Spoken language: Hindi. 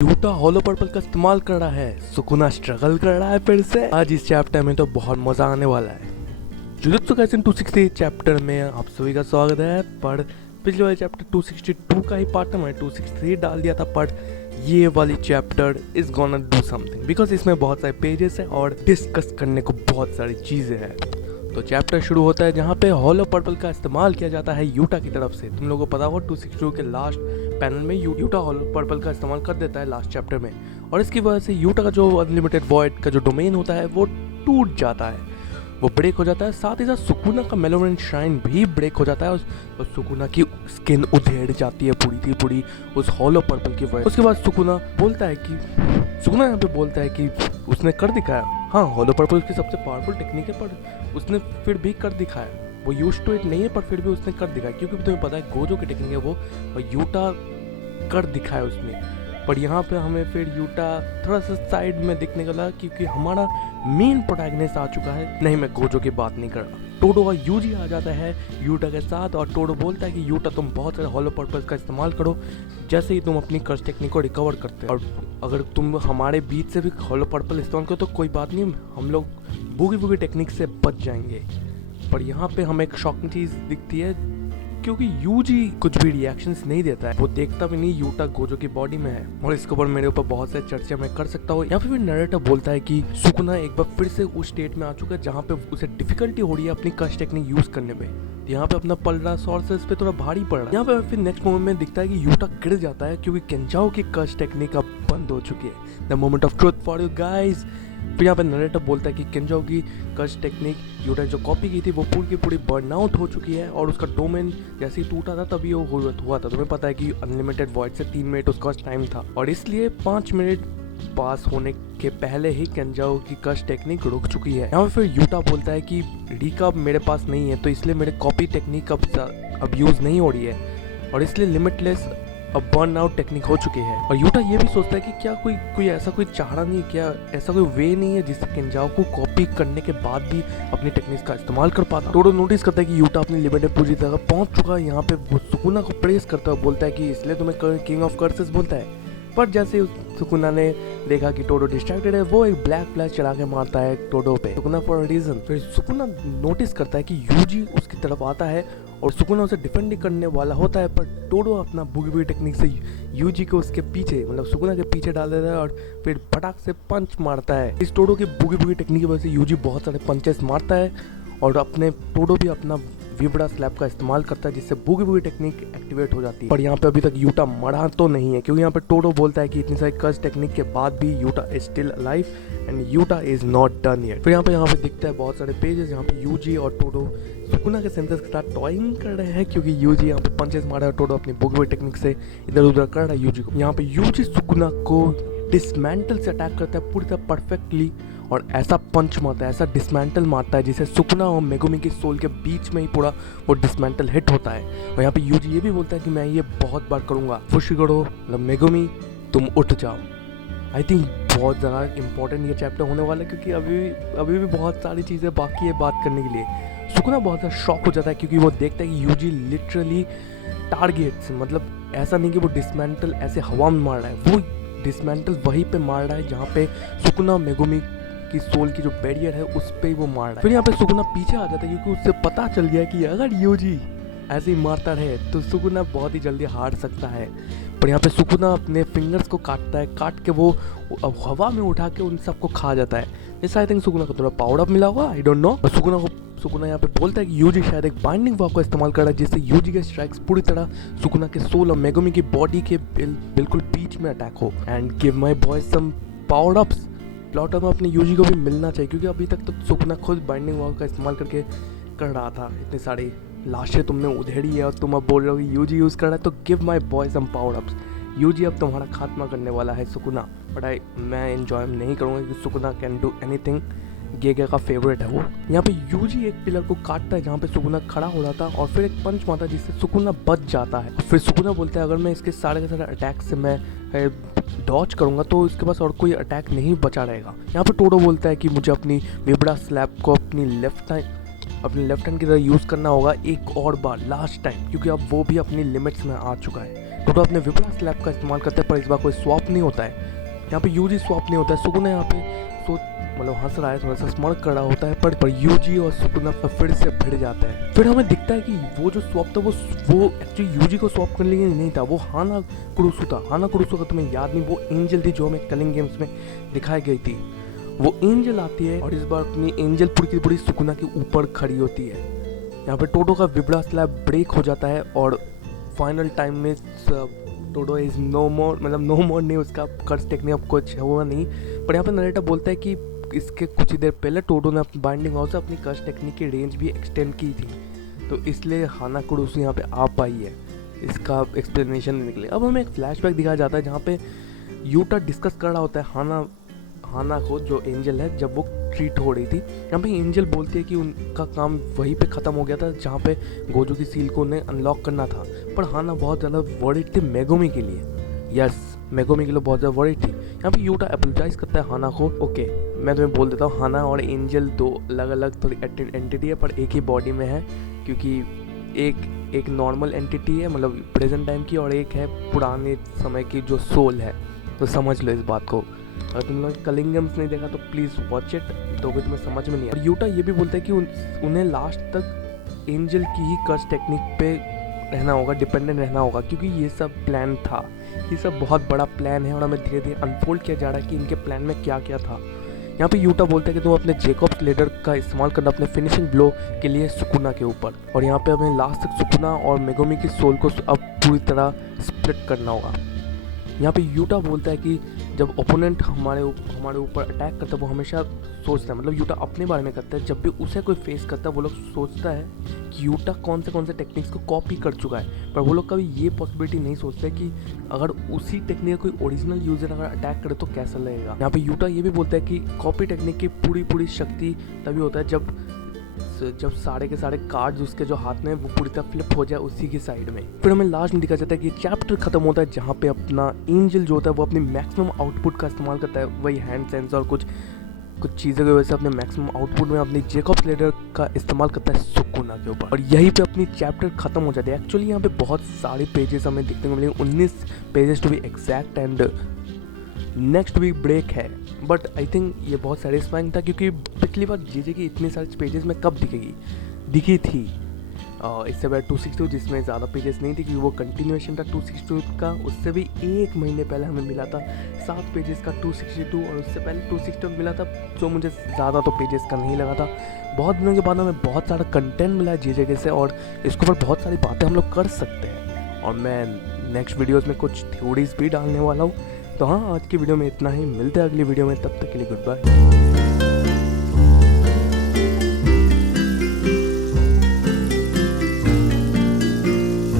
यूटा हॉलो पर्पल का इस्तेमाल कर रहा है। सुकुना स्ट्रगल कर रहा है फिर से। आज इस चैप्टर में तो बहुत मजा आने वाला है। जुजुत्सु काइसेन 268 चैप्टर में आप सभी का स्वागत है। पर पिछले वाले चैप्टर 262 का ही पार्ट मैंने 263 डाल दिया था, पर ये वाली chapter is gonna do something because इसमें बहुत सारे पेजेस है और डिस्कस करने को बहुत सारी चीजें हैं। तो चैप्टर शुरू होता है जहाँ पे हॉलो पर्पल का इस्तेमाल किया जाता है यूटा की तरफ से। तुम लोगों को पता होगा 262 के लास्ट पैनल में यूटा हॉलो पर्पल का इस्तेमाल कर देता है लास्ट चैप्टर में, और इसकी वजह से यूटा का जो अनलिमिटेड वॉइड का जो डोमेन होता है वो टूट जाता है, वो ब्रेक हो जाता है। साथ ही साथ सुकुना का मेलोरेंट श्राइन भी ब्रेक हो जाता है और सुकुना की स्किन उधेड़ जाती है पूरी की पूरी उस हॉलो पर्पल की वजह। उसके बाद सुकुना यहाँ पे बोलता है कि उसने कर दिखाया। हाँ, हॉलो पर्पल उसकी सबसे पावरफुल टेक्निक है, पर उसने फिर भी कर दिखाया। वो यूज्ड टू इट नहीं है, पर फिर भी उसने कर दिखाया, क्योंकि तुम्हें पता है गोजो की टेक्निक है वो, और यूटा कर दिखाया उसने। पर यहाँ पे हमें फिर यूटा थोड़ा सा साइड में दिखने का लगा, क्योंकि हमारा मेन प्रोटैगनिस्ट आ चुका है। नहीं, मैं गोजो की बात नहीं कर रहा। टोडो और यूजी आ जाता है यूटा के साथ, और टोडो बोलता है कि यूटा तुम बहुत सारे हॉलो पर्पल का इस्तेमाल करो जैसे ही तुम अपनी कर्स टेक्निक को रिकवर करते हो, और अगर तुम हमारे बीच से भी हॉलो पर्पल इस्तेमाल करो तो कोई बात नहीं, हम लोग बूगी टेक्निक से बच जाएंगे। पर यहाँ पे हमें एक शॉकिंग चीज़ दिखती है, क्योंकि यूजी कुछ भी रिएक्शंस नहीं देता है, वो देखता भी नहीं यूटा गोजो की बॉडी में है। और इसके ऊपर मेरे ऊपर बहुत सारे चर्चा मैं कर सकता हूँ। यहाँ पे भी नरेटर बोलता है कि सुकुना एक बार फिर से उस स्टेट में आ चुका है जहाँ पे उसे डिफिकल्टी हो रही है अपनी कर्स टेक्निक यूज करने में। यहाँ पे अपना पल रहा सोर्सेस पे थोड़ा भारी पड़ रहा है। यहाँ पे फिर नेक्स्ट मोमेंट में दिखता है कि यूटा गिर जाता है, क्योंकि केंजाओ की कर्स टेक्निक अब बंद हो चुकी है। The moment of truth for you guys. फिर यहाँ पे नरेटर बोलता है कि केंजाओ की कर्स टेक्निक यूटा जो कॉपी की थी वो पूरी की पूरी बर्न आउट हो चुकी है, और उसका डोमेन जैसे ही टूटा था तभी वो हुआ था। तुम्हें पता है कि अनलिमिटेड वॉइड से 3 मिनट उसका टाइम था, और इसलिए 5 मिनट पास होने के पहले ही केंजाओ की कर्स टेक्निक रुक चुकी है। यहाँ पे फिर यूटा बोलता है कि रिका मेरे पास नहीं है, तो इसलिए मेरे कॉपी टेक्निक अब यूज नहीं हो रही है, और इसलिए लिमिटलेस अब बर्न आउट टेक्निक हो चुकी है। और यूटा ये भी सोचता है कि क्या कोई ऐसा कोई चारा नहीं, क्या ऐसा कोई वे नहीं है जिससे केंजाओ को कॉपी करने के बाद भी अपनी टेक्निक्स का इस्तेमाल कर पाता। टोडो नोटिस करता है कि यूटा अपनी लिमिटेड पूरी जगह पहुंच चुका है। यहाँ पे वो सुकुना को प्रेस करता है, बोलता है कि इसलिए तुम्हें किंग ऑफ कर्सेस बोलता है। पर जैसे सुकुना ने देखा कि टोडो डिस्ट्रैक्टेड है, वो एक ब्लैक फ्लैश चला के मारता है टोडो पे, सुकुना फॉर रीजन। फिर सुकुना नोटिस करता है कि यूजी उसकी तरफ आता है और सुकुना उसे डिफेंड करने वाला होता है, पर टोडो अपना बुगी टेक्निक से यूजी को उसके पीछे मतलब सुकुना के पीछे डाल देता है और फिर फटाक से पंच मारता है। इस टोडो की बुगी टेक्निक की वजह से यूजी बहुत सारे पंचेस मारता है, और अपने टोडो भी अपना विब्रा स्लैप का इस्तेमाल करता है, जिससे बुगी टेक्निक एक्टिवेट हो जाती है। पर यहाँ पे अभी तक यूटा मरा तो नहीं है, क्योंकि यहाँ पे टोडो बोलता है कि इतनी सारी कर्स टेक्निक के बाद भी Utah is still alive and Utah is not done yet. फिर यहाँ पे दिखता है बहुत सारे पेजेस जहाँ पे यूजी और टोडो सुकुना के सेंसेस के साथ टॉइंग कर रहे हैं, क्योंकि यूजी यहाँ पे पंचेस मार रहा है, टोडो अपनी बुगी टेक्निक से इधर उधर कर रहा है यूजी को। यहाँ पे यूजी सुकुना को डिसमेंटल से अटैक करता है पूरी तरह परफेक्टली, और ऐसा पंच मारता है, ऐसा डिसमेंटल मारता है जिसे सुकुना और मेगुमी की सोल के बीच में ही पूरा वो डिसमेंटल हिट होता है। और यहाँ पे यूजी ये भी बोलता है कि मैं ये बहुत बार करूँगा, फुशिगोरो मतलब मेगुमी तुम उठ जाओ। आई थिंक बहुत ज़्यादा इंपॉर्टेंट ये चैप्टर होने वाला है, क्योंकि अभी भी बहुत सारी चीज़ें बाकी है बात करने के लिए। सुकुना बहुत ज़्यादा शॉक हो जाता है, क्योंकि वो देखता है कि यूजी लिटरली टारगेट मतलब ऐसा नहीं कि वो डिसमेंटल ऐसे हवा में मार रहा है, वो डिसमेंटल वहीं पे मार रहा है जहाँ पे सुकुना मेगुमी की सोल की जो बैरियर है उस पे ही वो मार रहा है। फिर यहाँ पे सुकुना पीछे आ जाता है, क्योंकि उससे पता चल गया कि अगर यूजी ऐसे ही मारता रहे तो सुकुना बहुत ही जल्दी हार सकता है। पर यहाँ पे सुकुना अपने फिंगर्स को काटता है, काट के वो हवा में उठा के उन सबको खा जाता है। जैसे आई थिंक सुकुना को थोड़ा पावर अप मिला होगा, आई डोंट नो। सुकुना यहाँ पे बोलता है कि यूजी शायद एक बाइंडिंग वॉक का इस्तेमाल कर रहा है, जिससे यूजी के स्ट्राइक्स पूरी तरह सुकुना के सोल और मेगुमी की बॉडी के बिल्कुल बीच में अटैक हो। And give my boy some power ups. Plot में अपने यूजी को भी मिलना चाहिए, क्योंकि अभी तक तो सुकुना खुद बाइंडिंग वॉक का इस्तेमाल करके कर रहा था। इतने सारे लाशें तुमने उधेड़ी है और तुम अब बोल रहे हो कि यूजी यूज़ कर रहा है, तो give my boy some power ups. यूजी अब तुम्हारा खात्मा करने वाला है सुकुना, बट मैं एंजॉय नहीं करूँगा कि सुकुना कैन डू एनीथिंग। गेगे का फेवरेट है वो। यहाँ पे यूजी एक पिलर को काटता है जहाँ पे सुकुना खड़ा हो रहा था, और फिर एक पंच मारता है जिससे सुकुना बच जाता है। फिर सुकुना बोलता है अगर मैं इसके सारे के सारे अटैक से मैं डॉच करूंगा तो इसके पास और कोई अटैक नहीं बचा रहेगा। यहाँ पे टोडो बोलता है कि मुझे अपनी विब्रा स्लैप को अपनी लेफ्ट हैंड की तरह यूज़ करना होगा एक और बार, लास्ट टाइम, क्योंकि अब वो भी अपनी लिमिट्स में आ चुका है। टोटो अपने विब्रा स्लैब का इस्तेमाल करते हैं, पर इस बार कोई स्वैप नहीं होता है। यहाँ पे यूजी स्वैप नहीं होता है। सुकुना यहाँ पे सोच मतलब हंस रहा है, थोड़ा सा स्मार्ट कर रहा होता है, पर यूजी और सुकुना फिर से भिड़ जाता है। फिर हमें दिखता है कि वो जो स्वैप था वो एक्चुअली यूजी को स्वैप करने के लिए नहीं था, वो हाना कुरुसु था। हाना कुरुसु का तुम्हें याद नहीं, वो एंजल थी जो हमें कलिंग गेम्स में दिखाई गई थी। वो एंजल आती है और इस बार अपनी एंजल पूरी की पूरी सुकुना के ऊपर खड़ी होती है। यहाँ पे टोटो का विब्रा स्लैब ब्रेक हो जाता है और फाइनल टाइम में टोटो इज नो मोर, मतलब नो मोर नहीं, उसका कर्स टेक्निक अब कुछ हुआ नहीं। पर यहाँ पे नरेटर बोलता है कि इसके कुछ ही देर पहले टोटो ने बाइंडिंग हाउस से अपनी कर्स टेक्निक की रेंज भी एक्सटेंड की थी, तो इसलिए हाना कुरुसु यहाँ पे आ पाई है। इसका एक्सप्लेनेशन निकले। अब हमें एक फ्लैशबैक दिखाया जाता है जहाँ पे यूटा डिस्कस कर रहा होता है हाना को, जो एंजल है, जब वो ट्रीट हो रही थी। यहाँ पे एंजल बोलती है कि उनका काम वहीं पे ख़त्म हो गया था जहाँ पे गोजो की सील को उन्हें अनलॉक करना था। पर हाना बहुत ज़्यादा वरीड थी मेगोमी के लिए। यस, मेगोमी के लिए बहुत ज़्यादा वरीड थी। यहाँ पे यूटा अपोलोजाइज करता है हाना को। ओके, मैं तुम्हें बोल देता हूँ, हाना और एंजल दो अलग अलग थोड़ी एंटिटी है, पर एक ही बॉडी में है, क्योंकि एक नॉर्मल एंटिटी है मतलब प्रेजेंट टाइम की, और एक है पुराने समय की जो सोल है। तो समझ लो इस बात को। अगर तुम लोग कलिंग गेम्स नहीं देखा तो प्लीज़ वॉच इट, तो भी तुम्हें समझ में नहीं आया। और यूटा ये भी बोलता है कि उन्हें लास्ट तक एंजल की ही कर्स टेक्निक पे रहना होगा, डिपेंडेंट रहना होगा, क्योंकि ये सब प्लान था। ये सब बहुत बड़ा प्लान है और हमें धीरे धीरे अनफोल्ड किया जा रहा है कि इनके प्लान में क्या क्या था। यहाँ पे यूटा बोलता है कि तुम अपने जेकॉब्स लेडर का इस्तेमाल करना अपने फिनिशिंग ब्लो के लिए सुकुना के ऊपर, और यहाँ पे हमें लास्ट तक सुकुना और मेगोमी की सोल को अब पूरी तरह स्प्लिट करना होगा। यहाँ पे यूटा बोलता है कि जब ओपोनेंट हमारे ऊपर अटैक करता है वो हमेशा सोचता है, मतलब यूटा अपने बारे में करता है, जब भी उसे कोई फेस करता है वो लोग सोचता है कि यूटा कौन से टेक्निक्स को कॉपी कर चुका है, पर वो लोग कभी ये पॉसिबिलिटी नहीं सोचते कि अगर उसी टेक्निक का कोई ओरिजिनल यूजर अगर अटैक करे तो कैसा लगेगा। यहाँ पे यूटा ये भी बोलता है कि कॉपी टेक्निक की पूरी शक्ति तभी होता है जब सारे के सारे कार्ड्स उसके जो हाथ में वो पूरी तरह फ्लिप हो जाए उसी की साइड में। फिर हमें लास्ट में दिखा जाता है कि चैप्टर खत्म होता है जहाँ पे अपना एंजल जो होता है वो अपनी मैक्सिमम आउटपुट का इस्तेमाल करता है, वही हैंड सेंस और कुछ चीज़ों की वजह से अपने मैक्सिमम आउटपुट में अपनी जेकॉब्स लेडर का इस्तेमाल करता है सुकुना के ऊपर, और यहीं पे अपनी चैप्टर खत्म हो जाती है। एक्चुअली यहाँ पे बहुत सारे पेजेस हमें देखने को मिलेंगे, 19 pages to be exact, and next week break है। बट आई थिंक ये बहुत सेटिस्फाइंग था, क्योंकि पिछली बार जे की इतने सारे पेजेस में कब दिखी थी इससे पहले 262, जिसमें ज़्यादा पेजेस नहीं थी क्योंकि वो कंटिन्यूएशन था 262 का। उससे भी एक महीने पहले हमें मिला था 7 पेजेस का 262, और उससे पहले 262 मिला था, जो मुझे ज़्यादा तो पेजेस का नहीं लगा था। बहुत दिनों के बाद हमें बहुत सारा कंटेंट मिला है जे से, और इसके ऊपर बहुत सारी बातें हम लोग कर सकते हैं, और मैं नेक्स्ट वीडियोज़ में कुछ थ्योरीज भी डालने वाला हूँ। तो हाँ, आज की वीडियो में इतना ही, मिलते हैं अगली वीडियो में, तब तक के लिए गुड बाय।